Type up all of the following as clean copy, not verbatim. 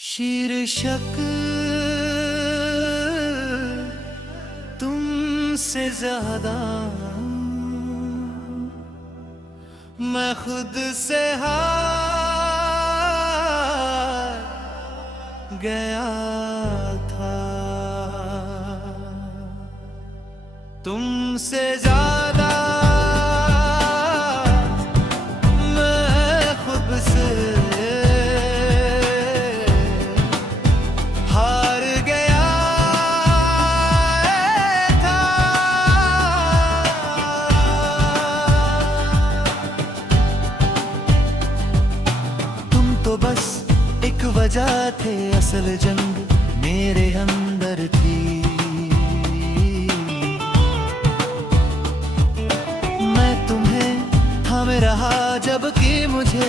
शीर्षक तुमसे ज्यादा मैं खुद से हार गया था। तुमसे ज्यादा मैं खुद से हार गया था। तुम तो बस एक वजह थे, असल जंग मेरे अंदर थी। मैं तुम्हें थामे रहा जबकि मुझे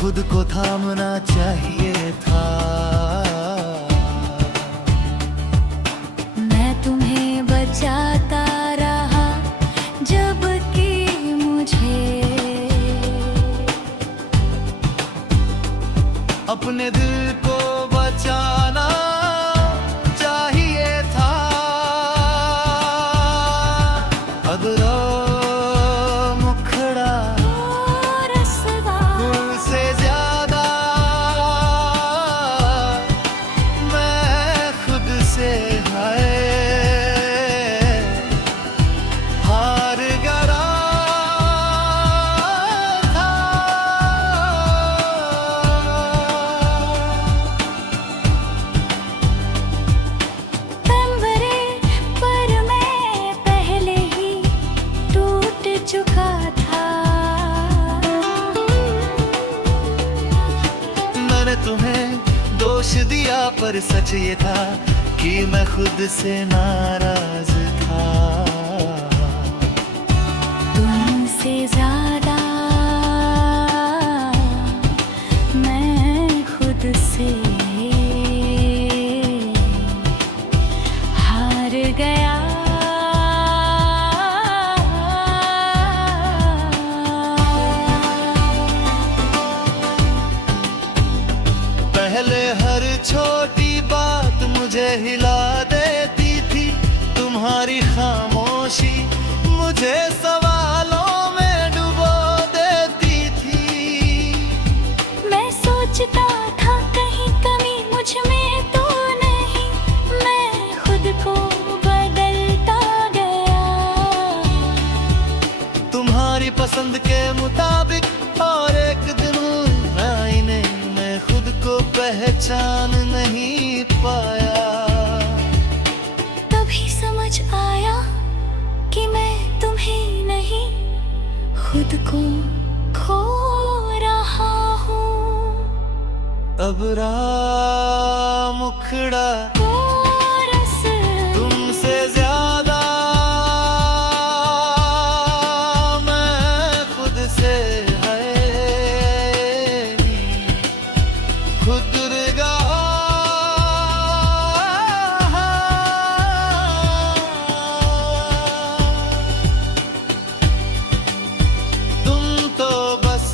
खुद को थामना चाहिए था। मैं तुम्हें बचाता रहा जबकि मुझे अपने दिल को बचाना चाहिए था। अदरो मुखड़ा रसवा तुमसे ज्यादा मैं खुद से हार गया था। तंवरे पर मैं पहले ही टूट चुका था। मैंने तुम्हें दोष दिया पर सच ये था कि मैं खुद से नाराज था। तुमसे ज्यादा मैं खुद से हार गया। पहले हर छोटी बात मुझे हिला देती थी, तुम्हारी खामोशी मुझे सवालों में डुबो देती थी। मैं सोचता था कहीं कमी मुझ में तो नहीं, मैं खुद को बदलता गया। तुम्हारी पसंद के मुताबिक और एक दिन आईने मैं खुद को पहचान नहीं पाया। तभी समझ आया कि मैं तुम्हें नहीं खुद को खो रहा हूँ। अब मुखड़ा रस तुमसे ज्यादा मैं खुद से खुद रगा। तुम तो बस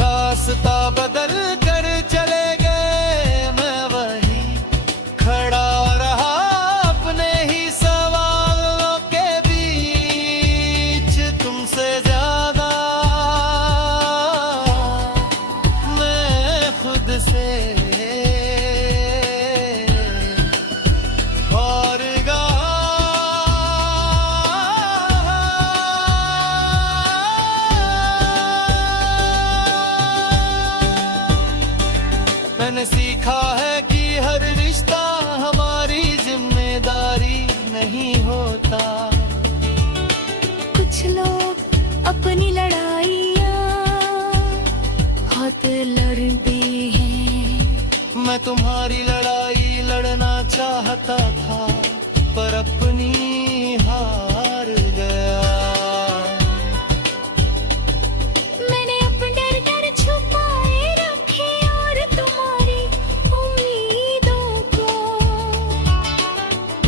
रास्ता बदल कर चले गए, मैं वही खड़ा रहा अपने ही सवालों के बीच। तुमसे ज्यादा मैं खुद से हार गया। मैंने सीखा है कि हर रिश्ता हमारी जिम्मेदारी नहीं होता। कुछ लोग अपनी लड़ाइयाँ बहुत लड़ते हैं। मैं तुम्हारी लड़ाई लड़ना चाहता था पर अपनी हार गया। मैंने अपने डर छुपाए रखे और तुम्हारी उम्मीदों को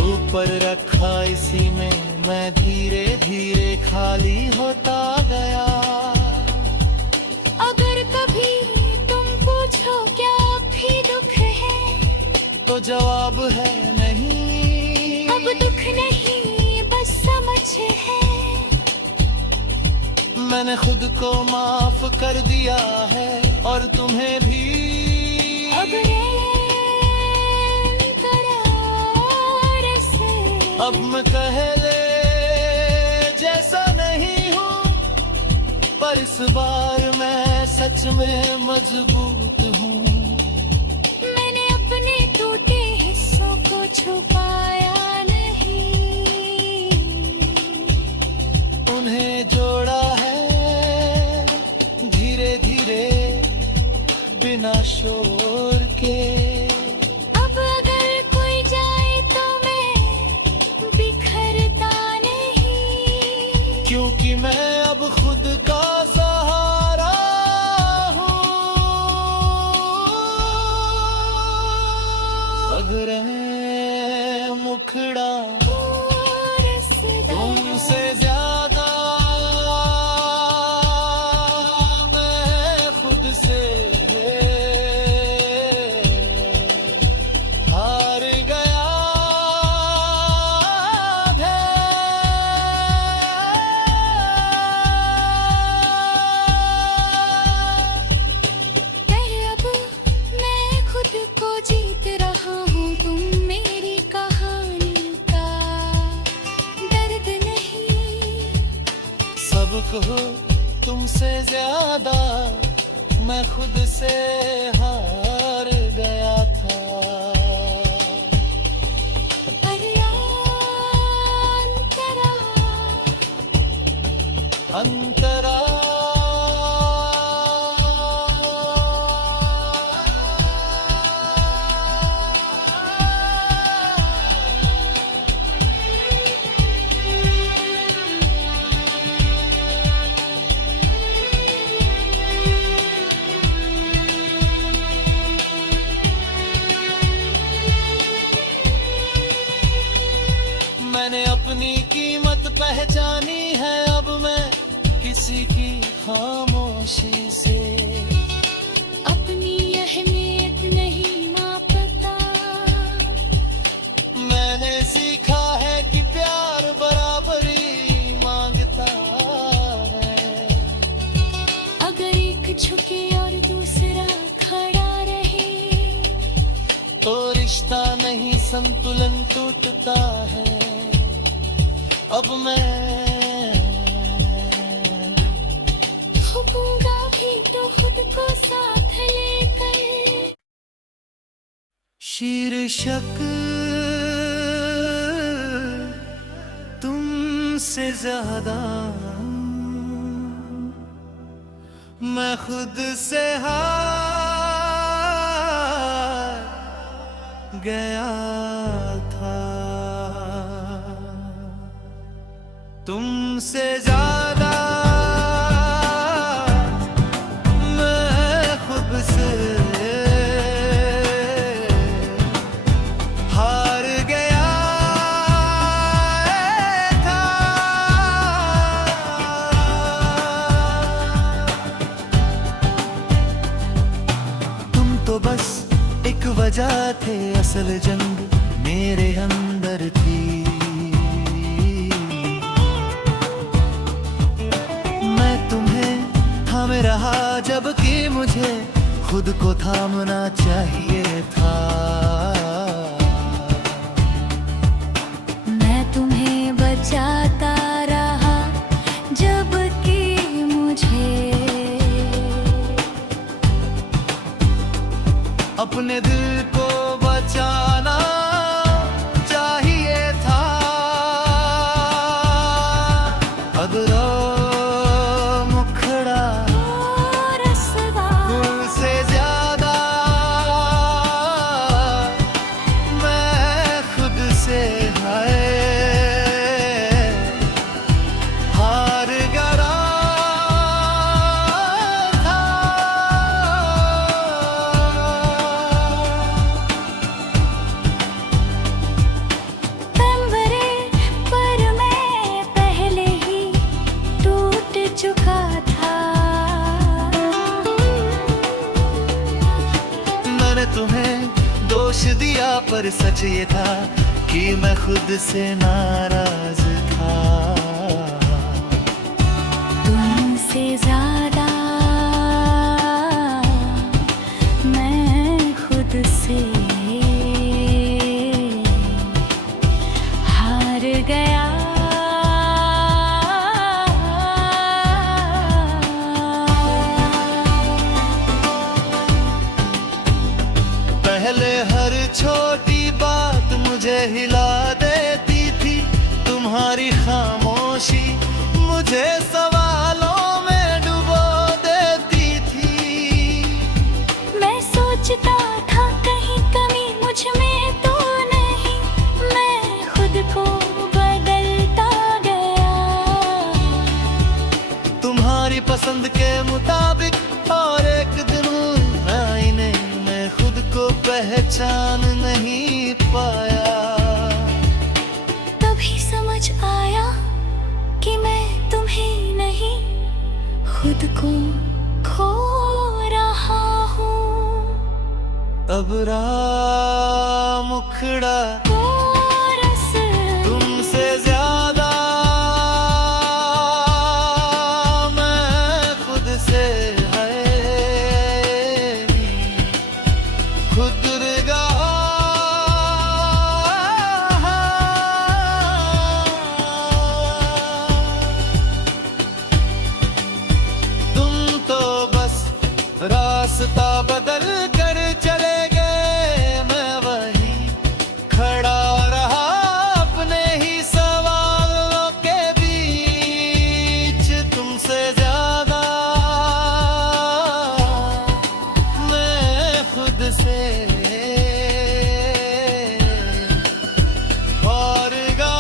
ऊपर रखा, इसी में मैं धीरे धीरे खाली होता गया। अगर कभी तुम पूछो क्या भी दुख है तो जवाब है नहीं। अब दुख नहीं बस समझ है, मैंने खुद को माफ कर दिया है और तुम्हें भी। अब करार से अब मैं पहले जैसा नहीं हूँ, पर इस बार मैं सच में मजबूत हूँ। मैंने अपने टूटे हिस्सों को छुपाया नहीं, उन्हें जोड़ा है धीरे धीरे बिना शोर के। अब अगर कोई जाए तो मैं बिखरता नहीं, क्योंकि मैं अब खुद का सहारा हूँ। अगर है मुखड़ा तुमसे ज्यादा मैं खुद से हार गया है। पर अब मैं खुद को जीत रहा हूँ, तुम मेरी कहानी का दर्द नहीं। सबको तुमसे ज्यादा मैं खुद से हार गया था। अंतरा मैंने अपनी कीमत पहचानी है, अब मैं किसी की खामोशी से अपनी अहमियत नहीं मापता। मैंने सीखा है कि प्यार बराबरी मांगता है। अगर एक झुके और दूसरा खड़ा रहे, तो रिश्ता नहीं संतुलन टूटता है। अब मैं झुकूंगा भी तो खुद को साथ लेकर। शीर्षक तुमसे ज्यादा मैं खुद से हार गया था। तुमसे ज्यादा मैं खुद से हार गया था। तुम तो बस एक वजह थे, असल जंग मेरे अंदर थी। थामे रहा जबकि मुझे खुद को थामना चाहिए था। मैं तुम्हें बचाता रहा जबकि मुझे अपने दिल को बचाना चाहिए था। अदरो तुम्हें 2 दोष दिया पर सच ये था कि मैं खुद से नाराज था। तुमसे ज्यादा मैं खुद से हार गया। पहले हर छोटी बात मुझे हिला देती थी, तुम्हारी खामोशी मुझे सवालों में डुबो देती थी। मैं सोचता था कहीं कमी मुझ में तो नहीं, मैं खुद को बदलता गया। तुम्हारी पसंद के मुताबिक और एक दिन आईने में खुद को पहचान नहीं पाया। तभी समझ आया कि मैं तुम्हें नहीं खुद को खो रहा हूँ। अब राह मुखड़ा कोरस तुमसे ज्यादा मैं खुद से है खुद रगा। तुम तो बस रास्ता बदल कर चले गए, मैं वही खड़ा रहा अपने ही सवालों के बीच। तुमसे ज्यादा मैं खुद से हार गया।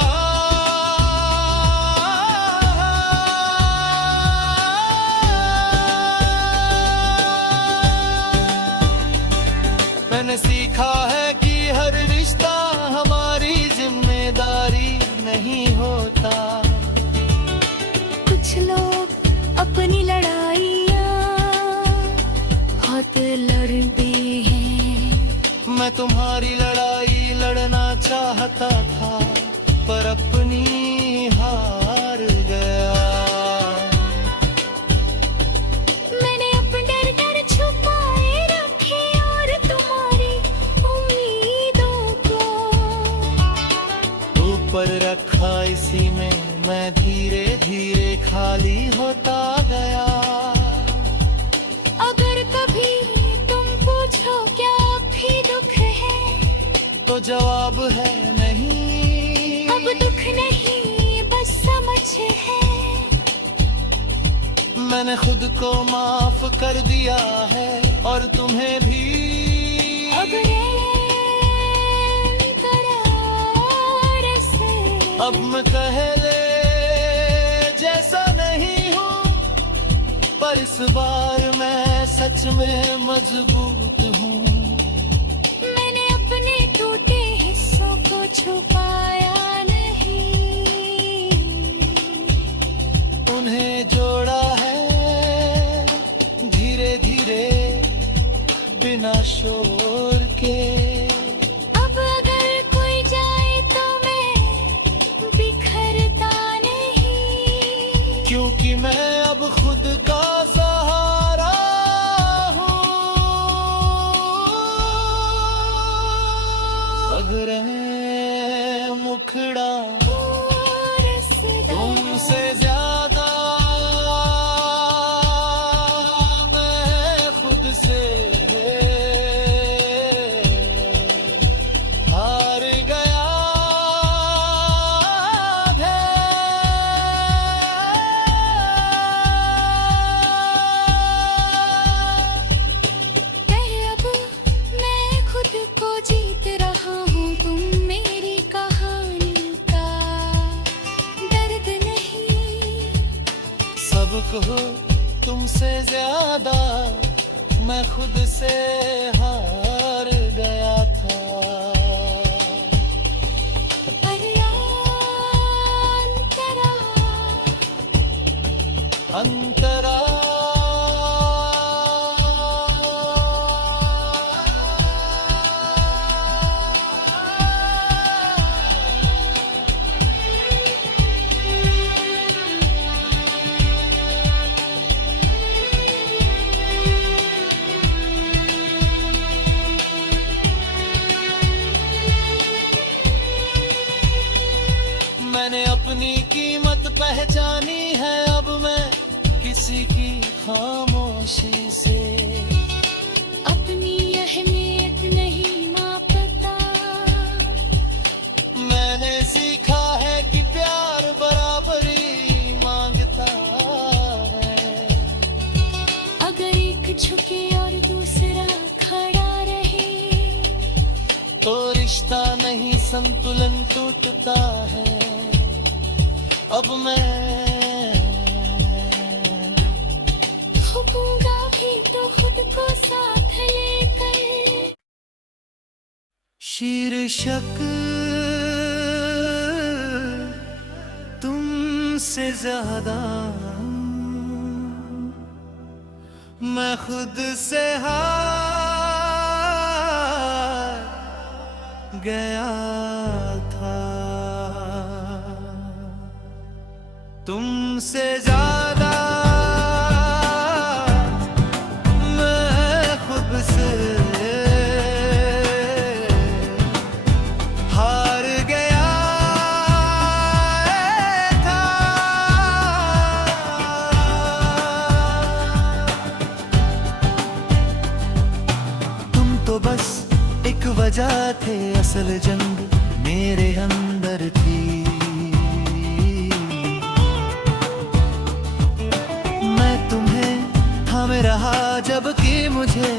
मैंने सीखा है कि हर रिश्ता हमारी जिम्मेदारी नहीं होता। कुछ लोग अपनी लड़ाइयाँ बहुत लड़ते हैं। मैं तुम्हारी लड़ाई लड़ना चाहता था पर अपनी हार गया। मैंने अपने डर छुपाए रखे और तुम्हारी उम्मीदों को ऊपर रखा, इसी में मैं धीरे धीरे खाली होता गया। अगर कभी तुम पूछो क्या भी दुख है, तो जवाब है नहीं। अब दुख नहीं बस समझ है। मैंने खुद को माफ कर दिया है और तुम्हें भी। अब करार से अब मैं पहले जैसा नहीं हूँ, पर इस बार मैं सच में मजबूत हूँ। मैंने अपने टूटे हिस्सों को छुपाया नहीं, उन्हें जोड़ा है धीरे धीरे बिना शोर के। अब अगर कोई जाए तो मैं बिखरता नहीं, क्योंकि मैं अब खुद का सहारा हूँ। अगर है मुखड़ा तुमसे ज्यादा मैं खुद से हार गया। अब मैं खुद को जीत रहा हूँ। तुम मेरी कहानी का दर्द नहीं। सबको तुमसे ज्यादा मैं खुद से हार गया था। अंतरा तो रिश्ता नहीं संतुलन टूटता है। अब मैं ठोकूंगा भी तो खुद को साथ लेकर। शीर्षक तुमसे ज्यादा मैं खुद से हार गया था। तुमसे ज्यादा मैं खुद से हार गया था। तुम तो बस एक वजह थे, असल जंग मेरे अंदर थी। मैं तुम्हें थामे रहा जबकि मुझे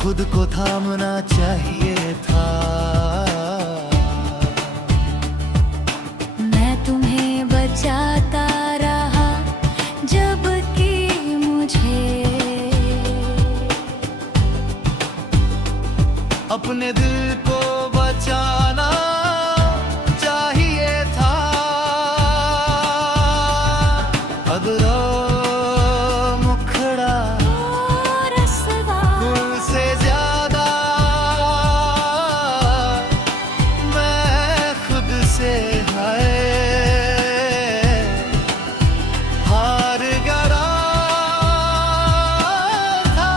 खुद को थामना चाहिए था। मैं तुम्हें बचाता रहा जबकि मुझे अपने दिल को बचाना चाहिए था। अदरो मुखड़ा रसवा तुमसे ज्यादा मैं खुद से हार गया था।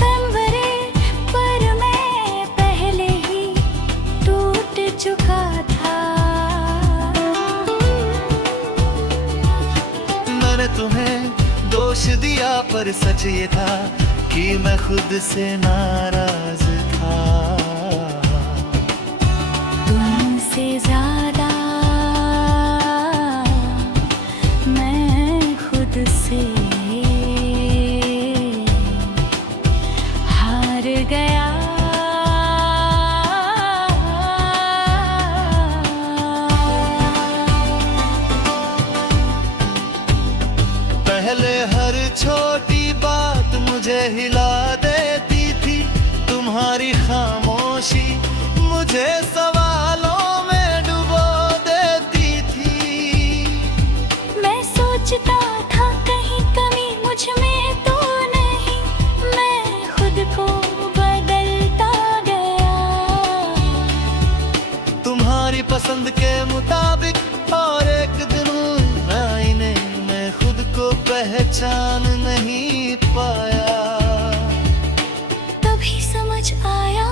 तंवरे पर मैं पहले ही टूट चुका था। मैंने तुम्हें दोष दिया पर सच ये था कि मैं खुद से नाराज था। तुमसे ज्यादा मैं खुद से हार गया। पहले हर छोटी बात मुझे हिला देती थी, तुम्हारी खामोशी मुझे सवालों में डुबो देती थी। मैं सोचता था कहीं कमी मुझ में तो नहीं, मैं खुद को बदलता गया। तुम्हारी पसंद के मुताबिक और एक दिन आईने में खुद को पहचान नहीं पाया। तभी समझ आया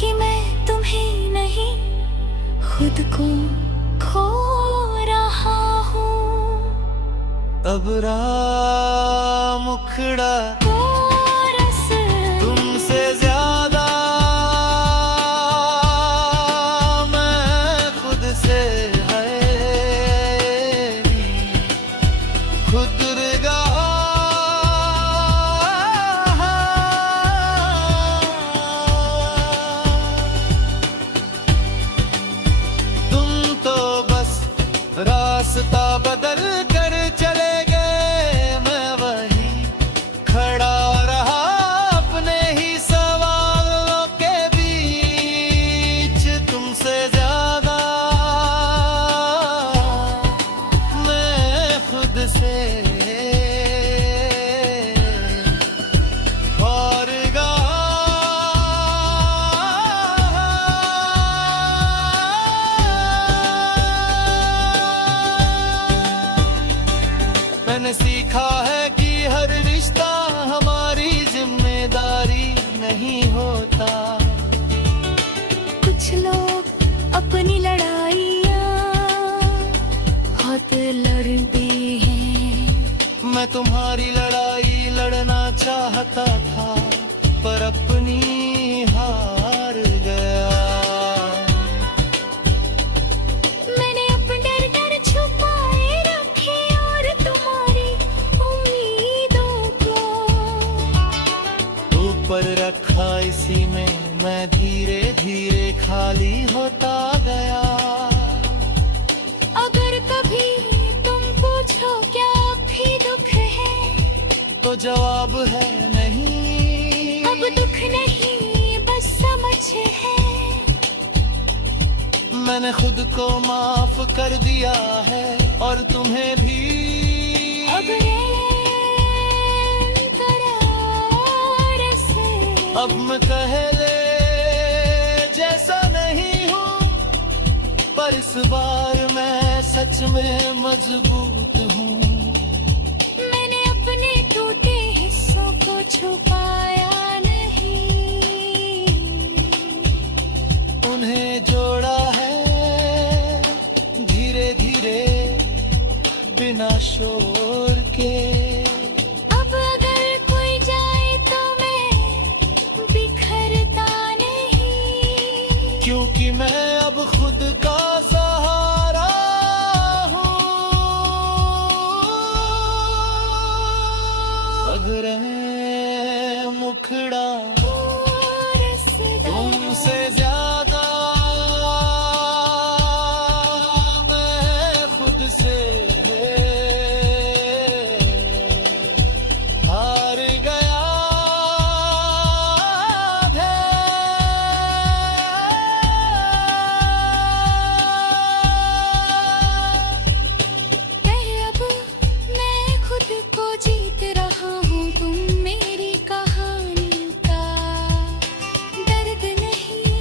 कि मैं तुम्हें नहीं खुद को खो रहा हूँ। अब मुखड़ा रस तुमसे ज्यादा मैं खुद से खुद रगा। तुम तो बस रास्ता बदल कर चले गए, मैं वही खड़ा रहा अपने ही सवालों के बीच। तुमसे ज्यादा मैं खुद से हार गया। मैंने सीखा है कि हर रिश्ता हमारी जिम्मेदारी नहीं होता। कुछ लोग अपनी लड़ाइयाँ बहुत लड़ते हैं। मैं तुम्हारी लड़ाई लड़ना चाहता था पर अपनी हार गया। मैंने अपने डर छुपाए रखे और तुम्हारी उम्मीद उसी में मैं धीरे धीरे खाली होता गया। अगर कभी तुम पूछो क्या अब भी दुख है, तो जवाब है नहीं। अब दुख नहीं बस समझ है। मैंने खुद को माफ कर दिया है और तुम्हें भी। अब करार से अब मैं पहले जैसा नहीं हूँ, पर इस बार मैं सच में मजबूत हूँ। मैंने अपने टूटे हिस्सों को छुपाया नहीं, उन्हें जोड़ा है धीरे धीरे बिना शोर के। अब अगर कोई जाए तो मैं बिखरता नहीं, क्योंकि मैं अब खुद का सहारा हूँ। अगर है मुखड़ा तुमसे ज्यादा मैं खुद से हार गया है। अब मैं खुद को जीत रहा हूँ, तुम मेरी कहानी का दर्द नहीं।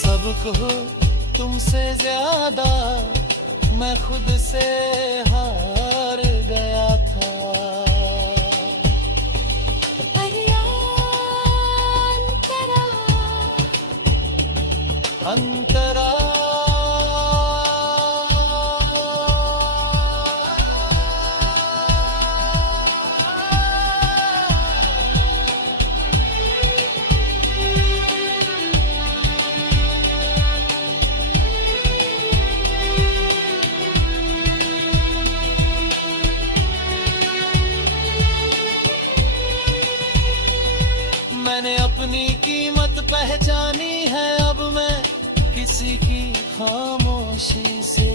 सबको तुमसे ज्यादा मैं खुद से हार गया था। अंतरा मैंने अपनी कीमत पहचानी है। अब मैं किसी की खामोशी से